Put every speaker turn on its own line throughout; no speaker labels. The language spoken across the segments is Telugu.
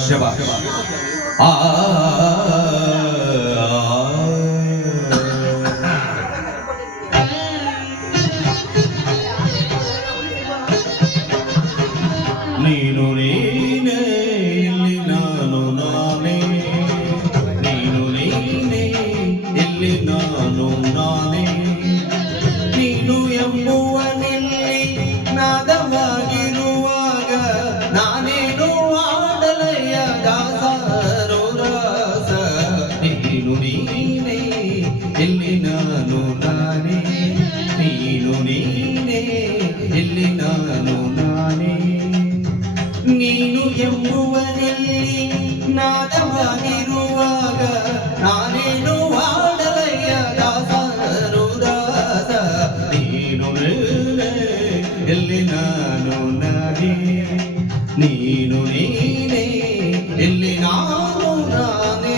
সেবা সেবা আ ನಾನು ನಾನೇ ನೀನು ಎಂಬುವನಲ್ಲಿ ನಾದವಾಗಿರುವಾಗ ನಾನೇನು ಹಾಡಲಯ್ಯ ದಾಸರು ದಾಸ ನೀನು ನೀನೇ, ಎಲ್ಲಿ ನಾನು ನಾನೇ ನೀನು ನೀನೇ ಎಲ್ಲಿ ನಾನು ನಾನೇ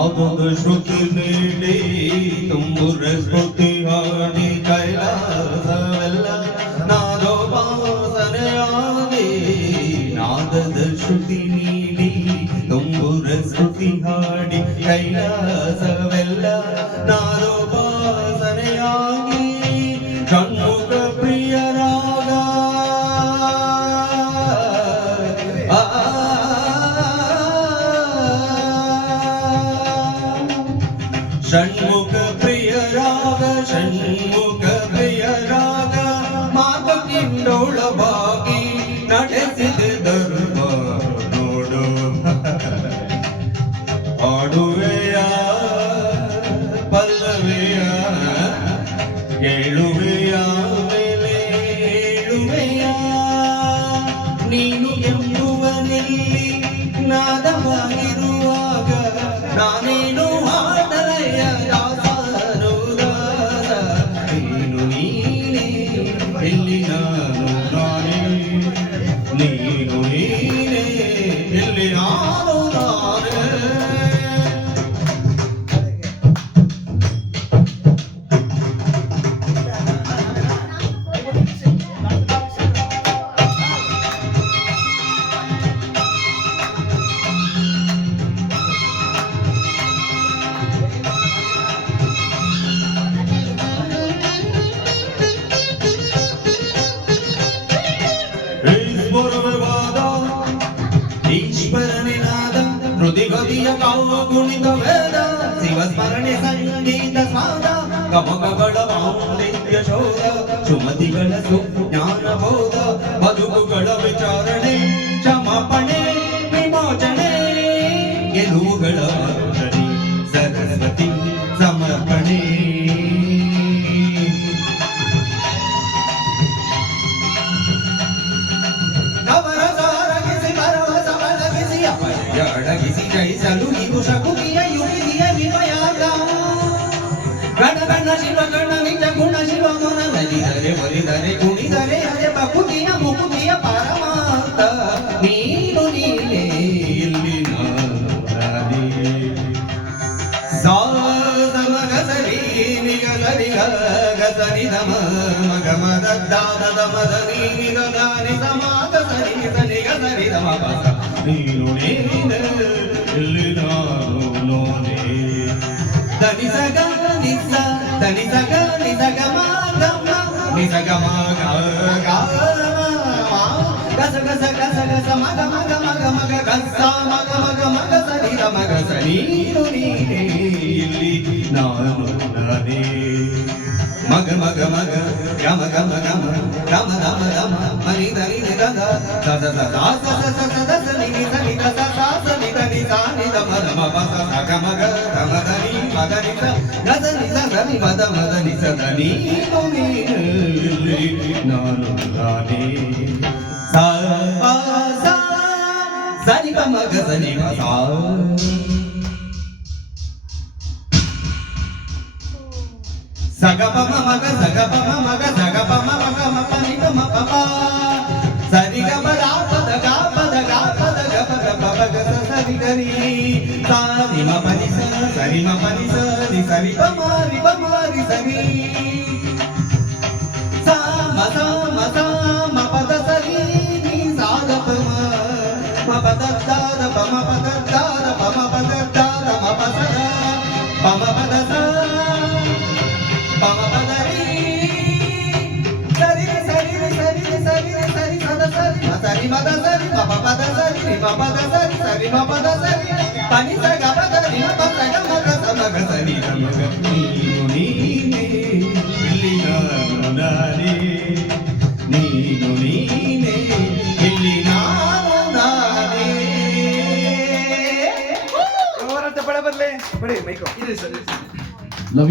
মাবুদ শুকনে তুমুর স্ফুতি হানি কৈলাসবেল নাদো বাসন আগে নাদদ শুতি নীলি তুমুর স্ফুতি হানি কৈলাসবেল নাদো ಷಣ್ಮುಖ ಪ್ರಿಯ ರಾಗ ಷಣ್ಮುಖ ಪ್ರಿಯ ರಾಗ ಮಾತ ಕಿಂಡೋಳವಾಗಿ ಕಾವ ಗುಣಿತ ವೇದ, ಶಿವ ಸ್ಮರಣೆ ಸಂಗೀತ ಸ್ವಾದ ಗಮಕಗಳ ಮಾಂಡಿತ್ಯ ಶೋಧ, ಸುಮತಿಗಳ ಸುಜ್ಞಾನ ಬೋಧ, ಬದುಕುಗಳ ವಿಚಾರಣೆ, ಕ್ಷಮಾಪಣೆ, ವಿಮೋಚನೆ, ಗೆಲುವುಗಳ ಸರಸ್ವತಿ ಸಮರ್ಪಣೆ. అడగిసి కైసలు నీకు షకుకియ యుగియ విమయాగ గణ గణ శివ గణ నిజ గుణ శివ గుణ నది దరే వరి దరే గుణి దరే అరే బకుతియ ముకుతియ పరమాంత నీరు నీలే ఇల్లి నాది సాధమగ సరి నిగ నరిగా ಗ ಗ ಸರಿ ದಮ ಮಗ ಮದ ದಾದ ದಮ ದ ನೀ ನಿ ದ ದ ನಿ ದ ಮ ಗ ಸರಿ ಸರಿ ಗ ಸರಿ ದಮ ಪ ಸ ನೀನು ನೀನೆ ಇಲ್ಲಿ ನಾನು ನೋನೆ దని సగ నిస దని సగ ని సగ మా గ మ ని సగ మా గ గ మా గస గస గస గస మగ మగ మగ మగ గస మగ మగ మగ సరి ర మగ సరి ను నీ ಇಲ್ಲಿ ನಾನು ನಾನೇ మగ మగ మగ గమ గమ గమ గమ గమ గమ మరి దని గద సద సద సద సద సద ని ని ద స స స ని ద ని ద ని ద మ మ ప స స గ మ గ గమ ద ని మ ద ని ద గ ద ని ద ని మ ద మ ద ని స ద ని మ ని నాను గానే స స సని ప మ గ సని ప స సగపమ మగ సగపమ మగ సగపమ మగ మప నిగ మప ప సరి గ ప రా ప ద గ ప ద గ ప ద గ ప గ ప ప సరి గ సరి సరి ప మ సరి பத சரி சரி பத சரி தனி சக பத ரி பத மக சமக சரி
நமக நீனு நீனே இல்லினா நானே